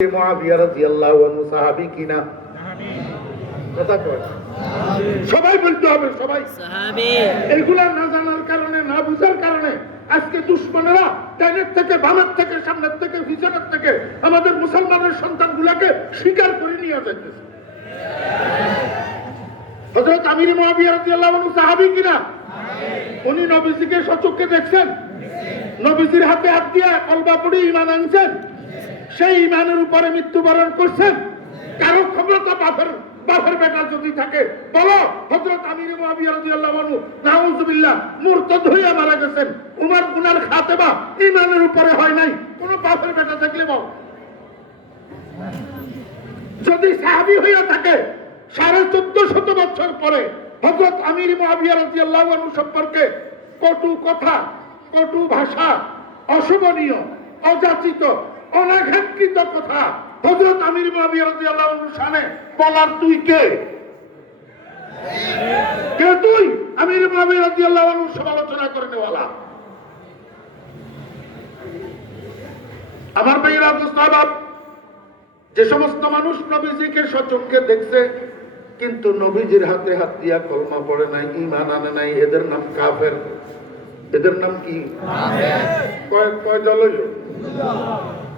মুআবিয়া রাদিয়াল্লাহু আনহু সাহাবী কিনা? কথা কয় সবাই বলতে হবে, সবাই সাহাবী। এগুলা না জানার কারণে, না বুঝার কারণে আজকে দুশমনেরা ডাইনের থেকে, বামের থেকে, সামনের থেকে, পিছনের থেকে আমাদের মুসলমানের সন্তানগুলোকে শিকার করে নিয়ে যাইতেছে। হযরত আমির মুআবিয়া রাদিয়াল্লাহু আনহু সাহাবী কিনা? উনি নবীজিকে সচক্ষে দেখছেন, নবীজির হাতে হাত দিয়ে কলমা পড়ে ঈমান আনছেন, সেই ঈমানের উপরে মৃত্যুবরণ করছেন। কারো ক্ষমতা বাপের বেটা যদি থাকে বলো, হযরত আমির মুআবিয়া রাদিয়াল্লাহু আনহু নাউযুবিল্লাহ মুরতাদ হয়ে মারা গেছেন। উমর গুনার খাতেবা ঈমানের উপরে হয় নাই, কোন বাপের বেটা থাকলে বল। যদি সাহাবী হয়ে থাকে 1450 বছর পরে হযরত আমির মুআবিয়া রাদিয়াল্লাহু আনহু সম্পর্কে কটু কথা, কটু ভাষা, অশোভনীয়, অযাচিত, অনাকাঙ্ক্ষিত কথা হযরত আমির মুআবিয়া রাদিয়াল্লাহু আনহু শানে বলার তুই কে? কে তুই আমির মুআবিয়া রাদিয়াল্লাহু আনহু সমালোচনা করেনেওয়ালা? আমার ভাইরা দোস্ত, যে সমস্ত মানুষ নবীজিকে সচক্ষে দেখছে কিন্তু নবীজির হাতে হাত দিয়া কলমা পড়ে নাই, ঈমান আনে নাই, এদের নাম কাফের। এদের নাম কি? কাফের। কয় দল হইল?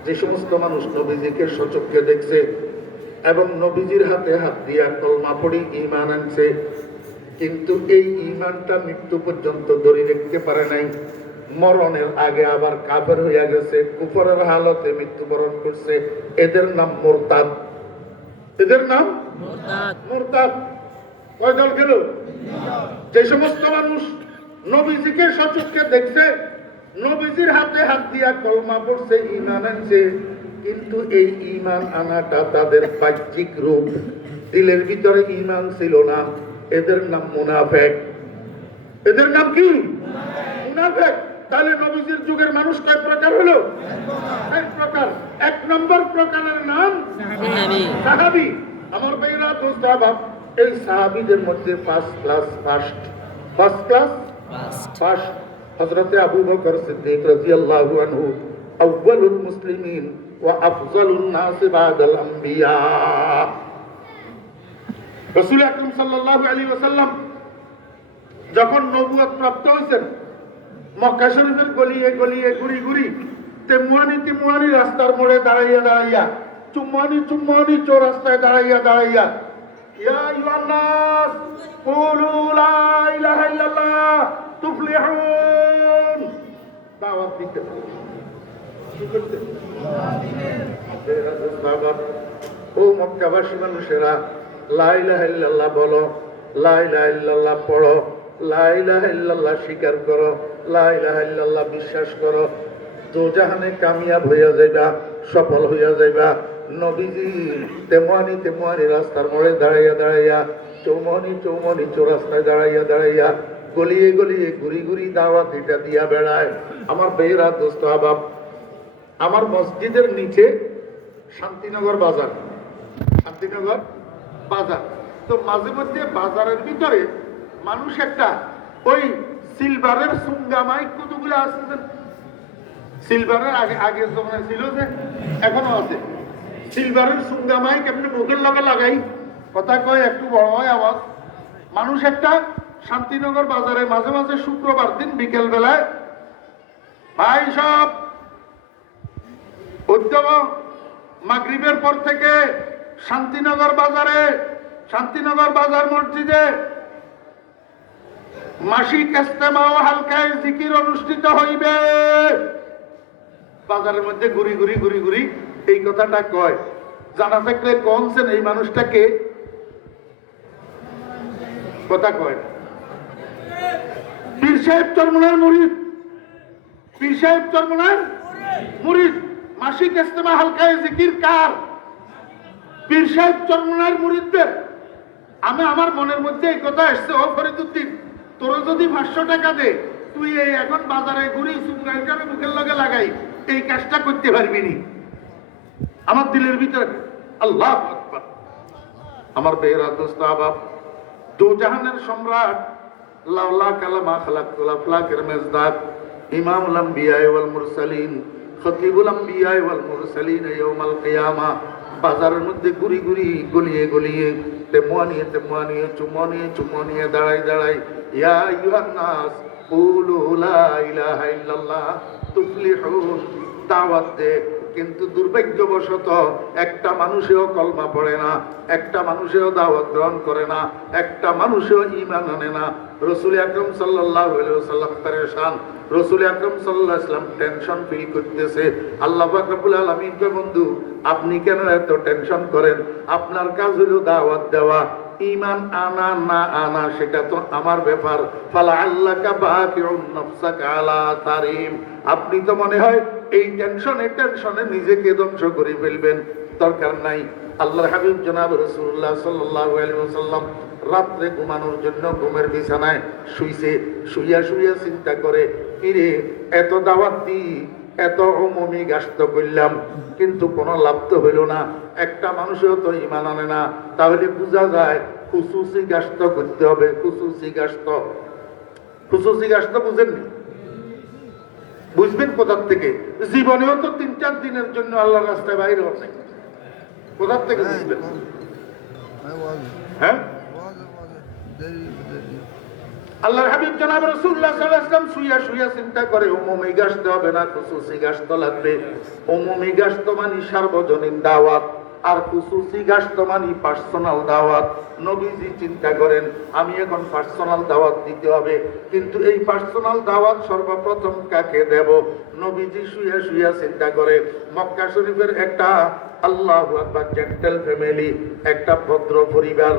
যে সমস্ত মানুষ নবীজিকে সচক্ষে দেখছে এবং নবীজির হাতে হাত দিয়া কলমা পড়ি ঈমান আনছে, কিন্তু এই ঈমানটা মৃত্যু পর্যন্ত ধরে রাখতে পারে নাই, মরণের আগে আবার কাফের হইয়া গেছে, কুফরের হালতে মৃত্যুবরণ করছে, এদের নাম মুরতাদ। এদের নাম মুরতাদ। কয় দল গেল? যে সমস্ত মানুষ নবীজিকে সচক্ষে দেখছে, নবীজির হাতে হাত দিয়া কলমা পড়ছে, ঈমান আনছে, কিন্তু এই ঈমান আনাটা তাদের বাহ্যিক রূপ, দিলের ভিতরে ঈমান ছিল না, এদের নাম মুনাফিক। এদের নাম কি? মুনাফিক। তাহলে নবীজির যুগের মানুষ কয় প্রকার হলো? এক প্রকার। এক নম্বর প্রকারের নাম সাহাবী। আমার ভাইরা দোস্ত, এই সাহাবীদের মধ্যে ফার্স্ট ক্লাস ফার্স্ট হযরতে আবু বকর সিদ্দিক রাদিয়াল্লাহু আনহু আউয়ালুল মুসলিমিন ওয়া আফজালুন নাস বাদাল আম্বিয়া। রাসূল আকরাম সাল্লাল্লাহু আলাইহি ওয়াসাল্লাম যখন নবুয়ত প্রাপ্ত হয়েছেন, মক্কা শরীফের গলিয়ে গলিয়ে ঘুরি তেমুয়ানি রাস্তার মোড়ে দাঁড়াইয়া চুম্মানি চৌরাস্তায় দাঁড়াইয়া ইয়া আইয়ুহান নাস কুলু লা ইলাহা ইল্লাল্লাহ তুফলিহুন দাওয়াত দিতেন। কি করতেন? ও মক্কাবাসী মানুষেরা, লা ইলাহা ইল্লাল্লাহ বলো, লা ইলাহা ইল্লাল্লাহ পড়ো, লা ইলাহা ইল্লাল্লাহ স্বীকার করো, লা ইলাহা ইল্লাল্লাহ বিশ্বাস করো, দোজাহানে কামিয়াব হইয়া যাইবা, সফল হইয়া যাইবা। নবীজি তেমুয়ানি রাস্তার মোড়ে দাঁড়াইয়া চৌমনি চৌরাস্তায় দাঁড়াইয়া গলিয়ে ঘুরি দাওয়াত এটা দিয়া বেড়ায়। আমার বেয়েরা দোস্ত আবাব, আমার মসজিদের নিচে শান্তিনগর বাজার, তো মাঝে মধ্যে বাজারের ভিতরে মানুষ একটা ওই সিলভারের সুঙ্গা মাইক কতগুলো আছে, সিলভারের আগে জমানায় ছিল, যে এখনো আছে, সিলভারের সুঙ্গা মাইক এমনি মুখের লগে লাগাই, কথা কয় একটু বড় হয় আওয়াজ। মানুষ একটা শান্তিনগর বাজারে মাঝে মাঝে শুক্রবার দিন বিকেল বেলায়, ভাই সব উদ্যোগ মাগরিবের পর থেকে শান্তিনগর বাজার মসজিদে মাসিক ইজতেমা ও হালকায় জিকির অনুষ্ঠিত হইবে। বাজারের মধ্যে ঘুরি এই কথাটা কয়। জানা থাকলে কনছেন এই মানুষটাকে, কথা কয় পীর সাহেব চরমনার মুরিদ। মাসিক ইজতেমা হালকায় জিকির কার? পীর সাহেব চরমনার মুরিদদের। আমার মনের মধ্যে এই কথা আসছে, ও ফরিদউদ্দিন, তোর যদি 500 টাকা দে, তুই এই এখন বাজারে ঘুরি সুঙ্গাই করে মুখের লগে লাগাই, এই কাজটা করতে পারবি নি? আমার দিলের ভিতরে আল্লাহু আকবার। আমার বেহেরা দোস্ত আবাব, দোজাহানের সম্রাট, লাউলা কালামা খালাকুল আফলাকের মেজদাক, ইমামুল আম্বিয়া ওয়াল মুরসালিন, খতিবুল আম্বিয়া ওয়াল মুরসালিন ইয়াউমাল কিয়ামা। বাজারের মধ্যে ঘুরি ঘুরি গলিয়ে গলিয়ে তেমুয়ানিয়ে চুমনিয়ে দাঁড়াই দাঁড়াই ইয়া আইয়ুহান নাস কুলু লা ইলাহা ইল্লাল্লাহ তুফলিহুন দাওয়াত দে। কিন্তু দুর্ভাগ্যবশত একটা মানুষেও কলমা পড়ে না, একটা মানুষেও দাওয়াত গ্রহণ করে না, একটা মানুষেও ঈমান আনে না। রাসূল আকরাম সাল্লাল্লাহু আলাইহি ওয়াসাল্লাম পেরেশান, রাসূল আকরাম সাল্লাল্লাহু আলাইহি ওয়াসাল্লাম টেনশন ফিল করতেছে। আল্লাহ পাক রব্বুল আলামিন কে বন্ধু আপনি কেন এত টেনশন করেন? আপনার কাজ হলো দাওয়াত দেওয়া, ঈমান আনা না আনা সেটা তো আমার ব্যাপার। ফালা আল্লাকা বাকিউন নাফসাকা আলা তারিম। আপনি তো মনে হয় এই টেনশনে নিজেকে ধ্বংস করে ফেলবেন, দরকার নাই। আল্লাহর হাবিব জনাব রাসূলুল্লাহ সাল্লাল্লাহু আলাইহি ওয়াসাল্লাম রাত্রে ঘুমানোর জন্য ঘুমের বিছানায় শুইয়া চিন্তা করে, কিরে এত দাওয়াত দি, এত উমুমি গাস্ত করলাম, কিন্তু কোনো লাভ তো হইল না, একটা মানুষও তো ঈমান আনে না। তাহলে বোঝা যায় খুসুসি গাস্ত করতে হবে। খুসুসি গাস্ত বুঝেননি? বুঝবেন কোথার থেকে? জীবনেও তো 3-4 দিনের জন্য আল্লাহর রাস্তায় বাইরে হচ্ছে, কোথার থেকে বুঝবেন? হ্যাঁ, আল্লাহর হাবিব জনাব রাসূলুল্লাহ সাল্লাল্লাহু আলাইহি ওয়াসাল্লাম শুইয়া চিন্তা করে উমুমি গাস্ত হবে না, খুসুসি গাস্ত লাগবে। উমুমি গাস্ত মানে সার্বজনীন দাওয়াত, আর খুসুসি গাস্ত মানে পার্সোনাল দাওয়াত। নবীজি চিন্তা করেন আমি এখন পার্সোনাল দাওয়াত দিতে হবে, কিন্তু এই পার্সোনাল দাওয়াত সর্বপ্রথম কাকে দেব? নবীজি শুইয়া চিন্তা করে মক্কা শরীফের একটা আল্লাহু আকবার জেন্টেল ফ্যামিলি, একটা ভদ্র পরিবার,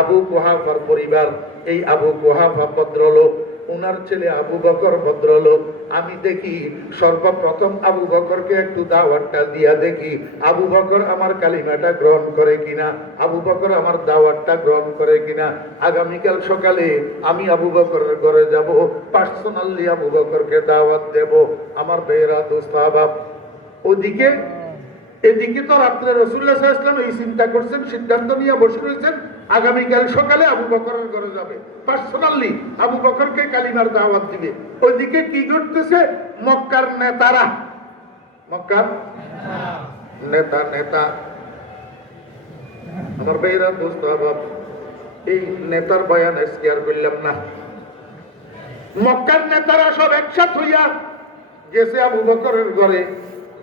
আবু কুহাফার পরিবার। এই আবু কুহাফা ভদ্রলোক, ওনার ছেলে আবু বকর ভদ্রলোক। আমি দেখি সর্বপ্রথম আবু বকরকে একটু দাওয়াতটা দিয়া দেখি আবু বকর আমার কালিমাটা গ্রহণ করে কিনা, আবু বকর আমার দাওয়াতটা গ্রহণ করে কিনা। আগামীকাল সকালে আমি আবু বকরের ঘরে যাব, পার্সোনালি আবু বকরকে দাওয়াত দেব। আমার বেরা দোস্ত আহবাব, এদিকে তো রাত্রে রাসূলুল্লাহ সাল্লাল্লাহু আলাইহি ওয়াসাল্লাম এই চিন্তা করছেন, সিদ্ধান্ত নিয়ে বসে রয়েছেন আগামীকাল সকালে আবু বকরের ঘরে যাবে, পার্সোনালি আবু বকরকে কালিমার দাওয়াত দিবে। ওইদিকে কি ঘটতেছে? মক্কার নেতারা, মক্কার নেতা আমার ভাইরা দোস্ত আহবাব, এই নেতার বয়ান আজকে আর বললাম না। মক্কার নেতারা সব একসাথ হইয়া গেছে আবু বকরের ঘরে,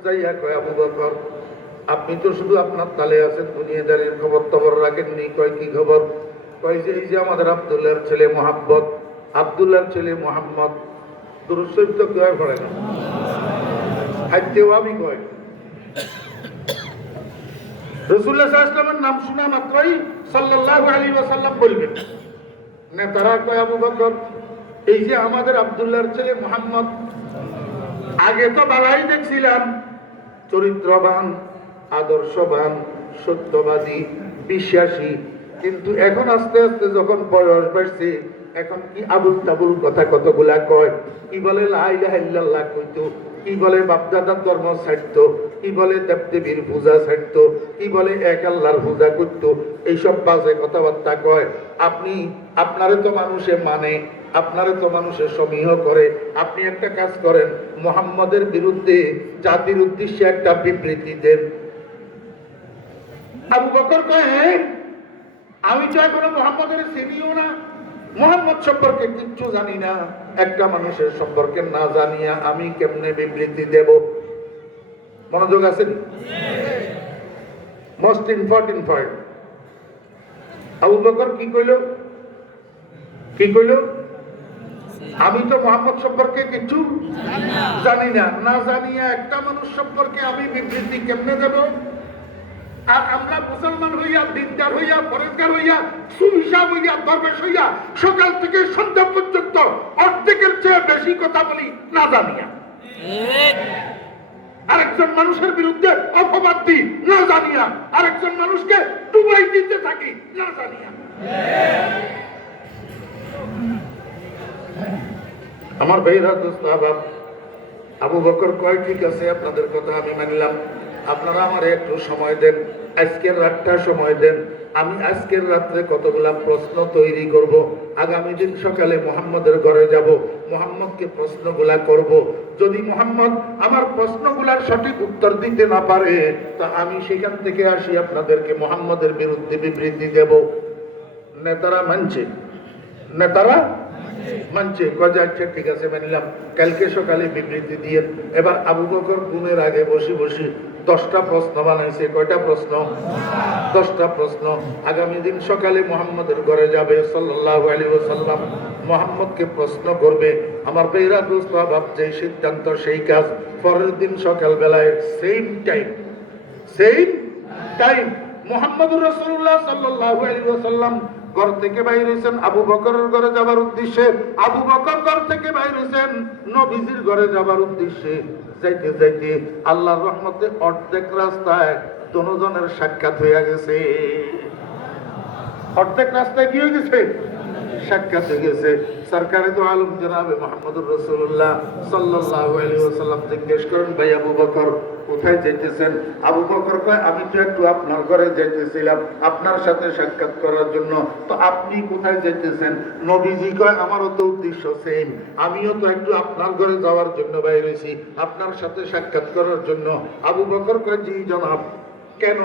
যাইয়া কয় আবু বকর আপনি তো শুধু আপনার তালে আছেন, দুনিয়াদারির খবর রাখেননি। কয় কি খবর? কয় যে এই যে আমাদের আব্দুল্লাহর ছেলে মোহাম্মদ, আব্দুল্লাহর ছেলে মোহাম্মদ, দুরূদ শরীফ তো কেউ পড়ে না, হাইতেও আমি কয় রাসূলুল্লাহ সাল্লাল্লাহু আলাইহি ওয়াসাল্লামের নাম শোনা মাত্রই সাল্লাল্লাহু আলাইহি ওয়াসাল্লাম বলবেন। নেতারা কয় আবু বকর এই যে আমাদের আব্দুল্লাহর ছেলে মোহাম্মদ, আগে তো বালাই দেখছিলাম, চরিত্রবান, আদর্শবান, সত্যবাদী, বিশ্বাসী, কিন্তু এখন আস্তে আস্তে যখন বয়স বাড়ছে এখন কি আবুল তাবুল কথা কতগুলা কয়, কি বলে লা ইলাহা ইল্লাল্লাহ কইতো, কি বলে বাপদাদার ধর্ম ছাড়তো, কি বলে দেবদেবীর পূজা ছাড়তো, কি বলে এক আল্লাহর পূজা করতো, এইসব বাজে কথাবার্তা কয়। আপনারে তো মানুষে মানে, আপনারে তো মানুষের সমীহ করে, আপনি একটা কাজ করেন, মুহাম্মদের বিরুদ্ধে জাতির উদ্দেশ্যে একটা বিবৃতি দেন। আবু বকর কয় আমি তো এখনো মুহাম্মদের চিনিও না, মুহাম্মদ সম্পর্কে কিচ্ছু জানি না, একটা মানুষের সম্পর্কে না জানিয়া আমি কেমনে বিবৃতি দেব? মনোযোগ আছে? Most important point. Abu Bakr কি কইল? আমি তো মুহাম্মদ সম্পর্কে কিছু জানি না, না জানিয়া একটা মানুষ সম্পর্কে আমি বিবৃতি কেমনে দেব? আর আমরা মুসলমান হইয়া, দিনদার হইয়া, পরেজগার হইয়া, সুহিসাব হইয়া, দরবেশ হইয়া সকাল থেকে সন্ধ্যা পর্যন্ত অর্ধেকের চেয়ে বেশি কথা বলি না জানিয়া। আরেকজন মানুষের বিরুদ্ধে অপবাদ দিই না জানিয়া, আরেকজন মানুষকে ডুবাই দিতে থাকি না জানিয়া। আমার ভাইরা দোস্ত আহবাব, আবু বকর কয় ঠিক আছে আপনাদের কথা আমি মানলাম, আপনারা আমার একটু সময় দেন, আজকের রাতটা সময় দেন, আমি আজকের রাত্রে কতগুলা প্রশ্ন তৈরি করব, আগামী দিন সকালে মুহাম্মদের ঘরে যাব, মুহাম্মদকে প্রশ্নগুলা করব, যদি মুহাম্মদ আমার প্রশ্নগুলোর সঠিক উত্তর দিতে না পারে তো আমি সেখান থেকে আসি আপনাদেরকে মুহাম্মদের বিরুদ্ধে বিবৃতি দেব। নেতারা মানছে, নেতারা মানছে, কয়ে আচ্ছা ঠিক আছে মানলাম, কালকে সকালে বিবৃতি দিয়ে। এবার আবু বকর ঘুমের আগে বসে বসে 10টা প্রশ্ন বানাইছে। কয়টা প্রশ্ন? 10টা প্রশ্ন। আগামী দিন সকালে মুহাম্মদের ঘরে যাবে সাল্লাল্লাহু আলাইহি ওয়াসাল্লাম, মুহাম্মদকে প্রশ্ন করবে। আমার বেরা দোস্ত ভাবছে সিদ্ধান্ত সেই কাজ। পরের দিন সকাল বেলায় সেম টাইম মুহাম্মদুর রাসূলুল্লাহ সাল্লাল্লাহু আলাইহি ওয়াসাল্লাম ঘর থেকে বাইর হইছেন আবু বকরের ঘরে যাবার উদ্দেশ্যে। আবু বকর ঘর থেকে বাইর হইছেন নবীজির ঘরে যাবার উদ্দেশ্যে। যাইতে যাইতে আল্লাহর রহমতে অর্ধেক রাস্তায় দুজনের সাক্ষাৎ হয়ে গেছে। অর্ধেক রাস্তায় কি হয়ে গেছে? সাক্ষাৎ হয়ে গেছে। সরকারে তো আলম জনাবে মুহাম্মদুর রাসূলুল্লাহ সাল্লাল্লাহু আলাইহি ওয়াসাল্লাম জিজ্ঞেস করেন, ভাই আবু বকর কোথায় যাইতেছেন? আবু বকর কয়, আমি তো একটু আপনার ঘরে যাইতেছিলাম আপনার সাথে সাক্ষাৎ করার জন্য। তো আপনি কোথায় যাইতেছেন? নবীজি কয়, আমারও তো উদ্দেশ্য সেম, আমিও তো একটু আপনার ঘরে যাওয়ার জন্য বাইরে হয়েছি, আপনার সাথে সাক্ষাৎ করার জন্য। আবু বকর কয়, জি জনাব। কেন?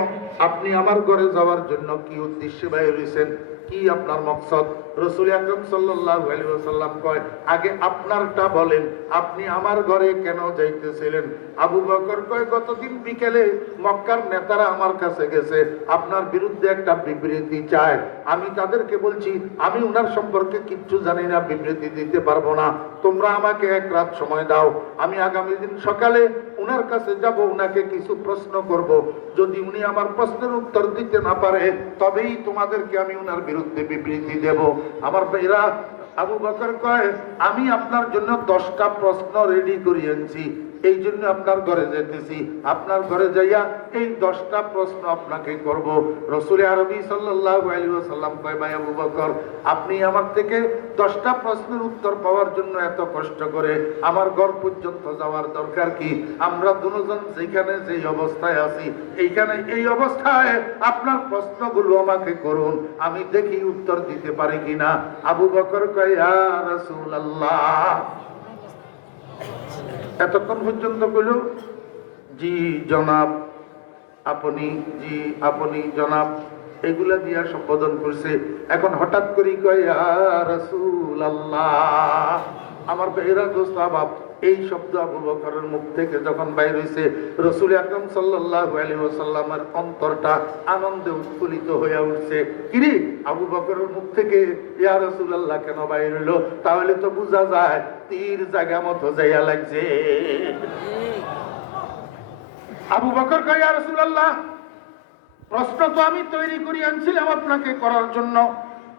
আপনি আমার ঘরে যাওয়ার জন্য কি উদ্দেশ্যে বাইরে হয়েছেন? কি আপনার মকসদ? রাসূল আকরাম সাল্লাল্লাহু আলাইহি ওয়াসাল্লাম কয়, আগে আপনারটা বলেন, আপনি আমার ঘরে কেন যাইতেছিলেন? আবু বকর কয়, গতদিন বিকেলে মক্কার নেতারা আমার কাছে গেছে, আপনার বিরুদ্ধে একটা বিবৃতি চায়। আমি তাদেরকে বলছি আমি উনার সম্পর্কে কিচ্ছু জানি না, বিবৃতি দিতে পারবো না, তোমরা আমাকে এক রাত সময় দাও। আমি আগামী দিন সকালে উনার কাছে যাব, উনাকে কিছু প্রশ্ন করব। যদি উনি আমার প্রশ্নের উত্তর দিতে না পারে তবেই তোমাদেরকে আমি উনার বিরুদ্ধে বিবৃতি দেব। আমার ভাইরা, আবু বকর কয়, আমি আপনার জন্য 10টা প্রশ্ন রেডি করে আনছি, এই জন্য আপনার ঘরে যেতেছি। আপনার ঘরে যাইয়া এই 10টা প্রশ্ন আপনাকে করব। রাসূল আরবি সাল্লাল্লাহু আলাইহি ওয়াসাল্লাম কয়, ভাই আবু বকর, আপনি আমার থেকে 10টা প্রশ্নের উত্তর পাওয়ার জন্য এত কষ্ট করে আমার ঘর পর্যন্ত যাওয়ার দরকার কি? আমরা দুজন যেখানে যেই অবস্থায় আছি এইখানে এই অবস্থায় আপনার প্রশ্নগুলো আমাকে করুন, আমি দেখি উত্তর দিতে পারি কিনা। আবু বকর কয়, ইয়া রাসূলুল্লাহ। এতক্ষণ পর্যন্ত কইল জি জনাব, আপনি, জি আপনি জনাব, এগুলা দিয়া সম্বোধন করছে। এখন হঠাৎ করে কয়, ইয়া রাসূলুল্লাহ। আমার বেহরা দোস্ত আবাব, এই শব্দ আবু বকরের মুখ থেকে যখন বাইর হইছে, রাসূল আকরাম সাল্লাল্লাহু আলাইহি ওয়াসাল্লামের অন্তরটা আনন্দে উৎফুল্লিত হয়ে উঠছে। কিরে, আবু বকরের মুখ থেকে ইয়া রাসূলুল্লাহ কেন বাইর হলো? তাহলে তো বোঝা যায় তীর জায়গা মতো যাইয়া লাগছে। আবু বকর কয়, ইয়া রাসূলুল্লাহ, প্রশ্ন তো আমি তৈরি করে আনছিলাম আপনাকে করার জন্য,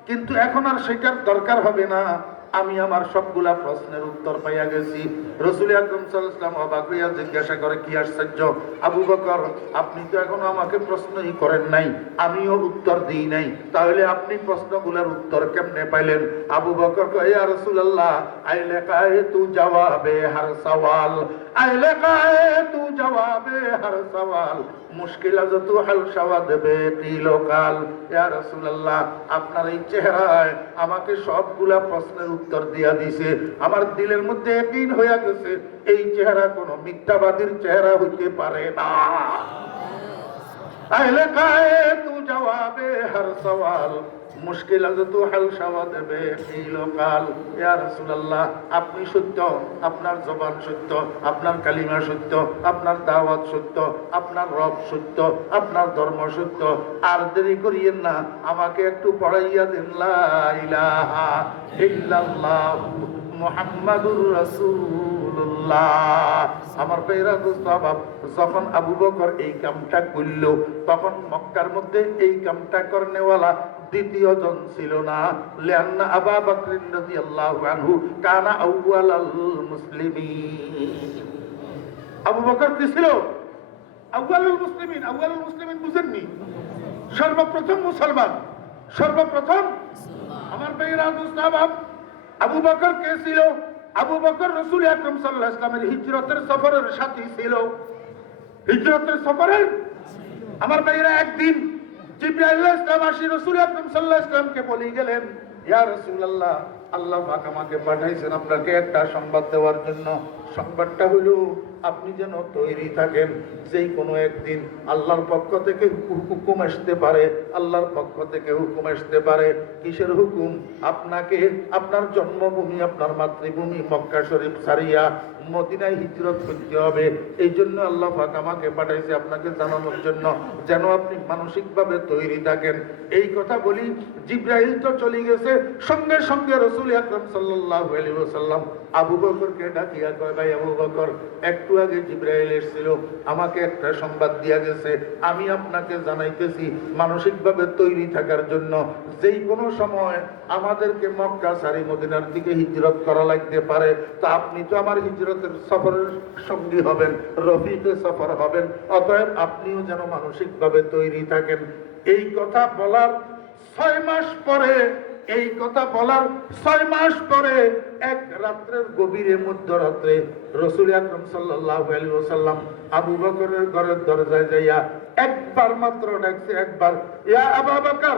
কিন্তু এখন আর সেটার দরকার হবে না, আমি আমার সবগুলা প্রশ্নের উত্তর পাইয়া গেছি। রাসূল আকরাম সাল্লাল্লাহু আলাইহি ওয়াসাল্লাম অবাক হইয়া জিজ্ঞাসা করে, কি আশ্চর্য আবু বকর, আপনি তো এখনো আমাকে প্রশ্নই করেন নাই, আমিও উত্তর দিই নাই, তাহলে আপনি প্রশ্নগুলোর উত্তর কেমনে পাইলেন? আবু বকর কয়, ইয়া রাসূলুল্লাহ, আইলে কায়ে তু জবাবে হর সওয়াল, আইলে কায়ে তু জবাবে হর সওয়াল, মুশকিল আজ তু হাল শাওয়াদ বে তিলকাল। ইয়া রাসূলুল্লাহ, আপনার এই চেহারায় আমাকে সবগুলা প্রশ্নের উত্তর দিয়া দিছে, আমার দিলের মধ্যে ইয়াকিন হইয়া গেছে এই চেহারা কোনো মিথ্যাবাদীর চেহারা হইতে পারে না। আহলে কায়ে তু জবাবে হর সওয়াল, মুশকিল আজ তু হাল শাওয়াদ বে তিলকাল। ইয়া রাসূলুল্লাহ, আপনি সত্য, আপনার জবান সত্য, আপনার কালিমা সত্য, আপনার দাওয়াত সত্য, আপনার রব সত্য, আপনার ধর্ম সত্য। আর দেরি করিয়েন না, আমাকে একটু পড়াইয়া দেন লা ইলাহা ইল্লাল্লাহু মুহাম্মাদুর রাসূলুল্লাহ। আমার বেরা দোস্ত বাপ, যখন আবু বকর এই কামটা করল, তখন মক্কার মধ্যে এই কামটা করনেওয়ালা দ্বিতীয় জন ছিল না। লিআন্না আবু বকর রাদিয়াল্লাহু আনহু কানা আউয়ালাল মুসলিমিন। আবু বকর কি ছিল? আউয়ালুল মুসলিমিন। আউয়ালুল মুসলিমিন বুঝেননি? সর্বপ্রথম মুসলমান, সর্বপ্রথম। আমার বেরা দোস্ত বাপ, আবু বকর কে ছিল? আবু বকর রাসূল আকরাম সাল্লাল্লাহু আলাইহি ওয়াসাল্লামের হিজরতের সফরের সাথী ছিল। হিজরতের সফরের আমার ভাইরা একদিন জিবরাইল আলাইহিস সালাম আসি রাসূল আকরাম সাল্লাল্লাহু আলাইহি ওয়াসাল্লামকে বলে গেলেন, ইয়া রাসূলুল্লাহ, আল্লাহ পাক আমাকে পাঠাইছেন আপনাকে একটা সংবাদ দেওয়ার জন্য। সংবাদটা হলো আপনি যেন তৈরি থাকেন, যেই কোনো একদিন আল্লাহর পক্ষ থেকে হুকুম আসতে পারে, আল্লাহর পক্ষ থেকে হুকুম আসতে পারে। কিসের হুকুম? আপনাকে আপনার জন্মভূমি, আপনার মাতৃভূমি মক্কা শরীফ ছাড়িয়া মদিনায় হিজরত করতে হবে। এই জন্য আল্লাহ পাক আমাকে পাঠাইছে আপনাকে জানানোর জন্য, যেন আপনি মানসিকভাবে তৈরি থাকেন। এই কথা বলি, জিব্রাইল তো চলে গেছে, সঙ্গে সঙ্গে রাসূল আকরাম সাল্লাল্লাহু আলাইহি ওয়াসাল্লাম আবু বকরকে ডাকিয়া কয়, ভাই আবু বকর, একটু আগে জিব্রাইল এসেছিল, আমাকে একটা সংবাদ দিয়া গেছে, আমি আপনাকে জানাইতেছি মানসিকভাবে তৈরি থাকার জন্য। যেই কোনো সময় আমাদেরকে মক্কা সারি মদিনার দিকে হিজরত করা লাগতে পারে, তা আপনি তো আমার হিজরতের সফরের সঙ্গী হবেন, রফিকে সফর হবেন, অতএব আপনিও যেন মানসিকভাবে তৈরি থাকেন। এই কথা বলার 6 মাস পরে, এই কথা বলার 6 মাস পরে এক রাত্রের গভীরে মধ্যরাত্রে রাসূল আকরাম সাল্লাল্লাহু আলাইহি ওয়াসাল্লাম আবু বকরের ঘরের দরজায় যাইয়া একবার মাত্র ডাকছে, একবার, ইয়া আবু বকর।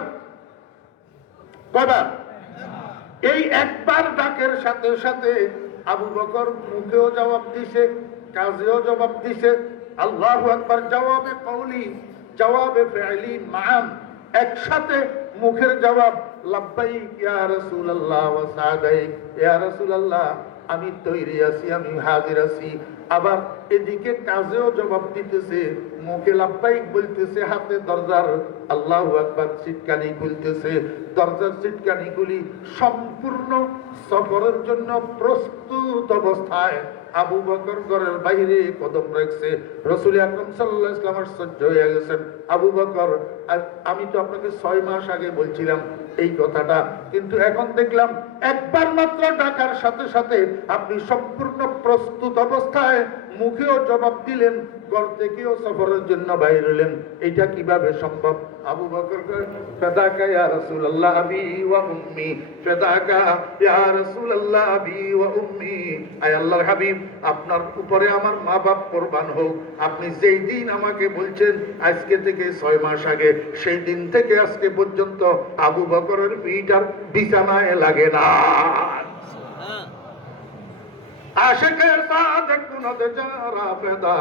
কয়বার? এই একবার ডাকের সাথে সাথে আবু বকর মুখেও জবাব দিছে, কাজেও জবাব দিছে। আল্লাহু আকবার, জবাবে কওলি, জবাবে ফি'লি মা'আম, একসাথে মুখের জবাব, লাব্বাইক ইয়া রাসূলুল্লাহ ওয়া সাদাইক, ইয়া রাসূলুল্লাহ আমি তৈরি আছি, আমি হাজির আছি। আবার এদিকে কাজেও জবাব দিতেছে, মুখে লাব্বাইক বলতেছে, হাতে দরজার আল্লাহু আকবার সিটকানি খুলতেছে। দরজার সিটকানিগুলি সম্পূর্ণ সফরের জন্য প্রস্তুত অবস্থায় আবু বকর ঘরের বাইরে কদম রাখছে। রাসূল আকরাম সাল্লাল্লাহু আলাইহি ওয়াসাল্লাম সহ্য হয়ে গেছেন, আবু বকর আমি তো আপনাকে 6 মাস আগে বলছিলাম এই কথাটা, কিন্তু এখন দেখলাম একবার মাত্র ডাকার সাথে সাথে আপনি সম্পূর্ণ প্রস্তুত অবস্থায় মুখেও জবাব দিলেন, ঘর থেকেও সফরের জন্য বাইর হলেন, এটা কিভাবে সম্ভব? আবু বকর কয়, ফাদাকা ইয়া রাসূলুল্লাহ আবি ওয়া উম্মি, ফাদাকা ইয়া রাসূলুল্লাহ আবি ওয়া উম্মি। আয় আল্লাহর হাবিব, আপনার উপরে আমার মা বাপ কুরবান হোক, আপনি যেই দিন আমাকে বলছেন আজকে থেকে 6 মাস আগে, সেই দিন থেকে আজকে পর্যন্ত আবু বকরের পিঠ আর বিছানায় লাগে না। আশিকের সাদেক কুনত যারা ফেদা,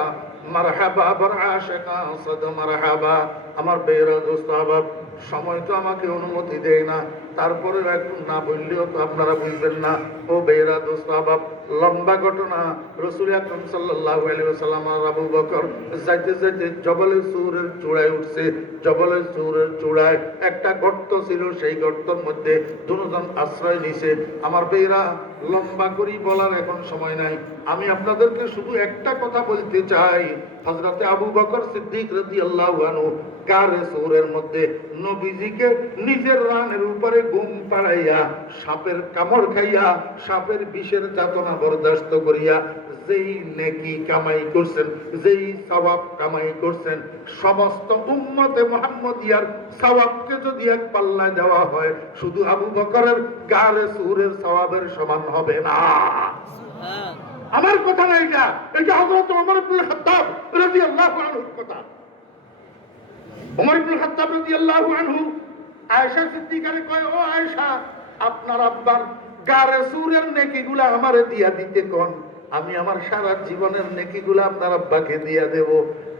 মারহাবা বর আশিকা সাদ মারহাবা। আমার বেরা দোস্ত আহবাব, সময় তো আমাকে অনুমতি দেয় না, তারপরে একটু না বললেও তো আপনারা বুঝবেন না। ও বেরা দোস্ত আহবাব, লম্বা ঘটনা। রাসূল আকরাম সাল্লাল্লাহু আলাইহি ওয়াসাল্লাম আর আবু বকর যাইতে যাইতে জবলে সূরের চূড়ায় উঠছে। জবলে সূরের চূড়ায় একটা গর্ত ছিল, সেই গর্তের মধ্যে দুজন আশ্রয় নিছে। আমার বেরা, লম্বা করি বলার এখন সময় নাই, আমি আপনাদেরকে শুধু একটা কথা বলতে চাই। হযরতে আবু বকর সিদ্দিক রাদিয়াল্লাহু আনহু গারে সূরের মধ্যে নবীজিকে নিজের রানের উপরে ঘুম পাড়াইয়া, সাপের কামড় খাইয়া, সাপের বিষের যাতনা বরদাস্ত করিয়া যেই নেকি কামাই করছেন, যেই সওয়াব কামাই করছেন, সমস্ত উম্মতে মুহাম্মদিয়ার সওয়াবকে যদি এক পাল্লায় দেওয়া হয়, শুধু আবু বকরের গারে সূরের সওয়াবের সমান হবে না। আমার কথা না, এটা এটা হযরত ওমর ইবনে খাত্তাব রাদিয়াল্লাহু আনহুর কথা। ওমর ইবনে খাত্তাব রাদিয়াল্লাহু আনহু আয়েশা সিদ্দিকারে কয়, ও আয়েশা, আপনার আব্বার গারে সূরের নেকিগুলা আমারে দিয়া দিতে কোন, আমি আমার সারা জীবনের নেকিগুলা আপনার আব্বাকে দিয়া দেব।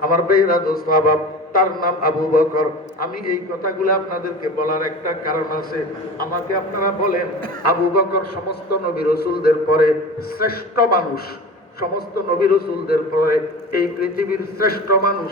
আমার বেরা দোস্ত আহবাব, তার নাম আবু বকর। আমি এই কথাগুলো আপনাদেরকে বলার একটা কারণ আছে। আমাকে আপনারা বলেন, আবু বকর সমস্ত নবী রাসূলদের পরে শ্রেষ্ঠ মানুষ, সমস্ত নবী রাসূলদের পরে এই পৃথিবীর শ্রেষ্ঠ মানুষ।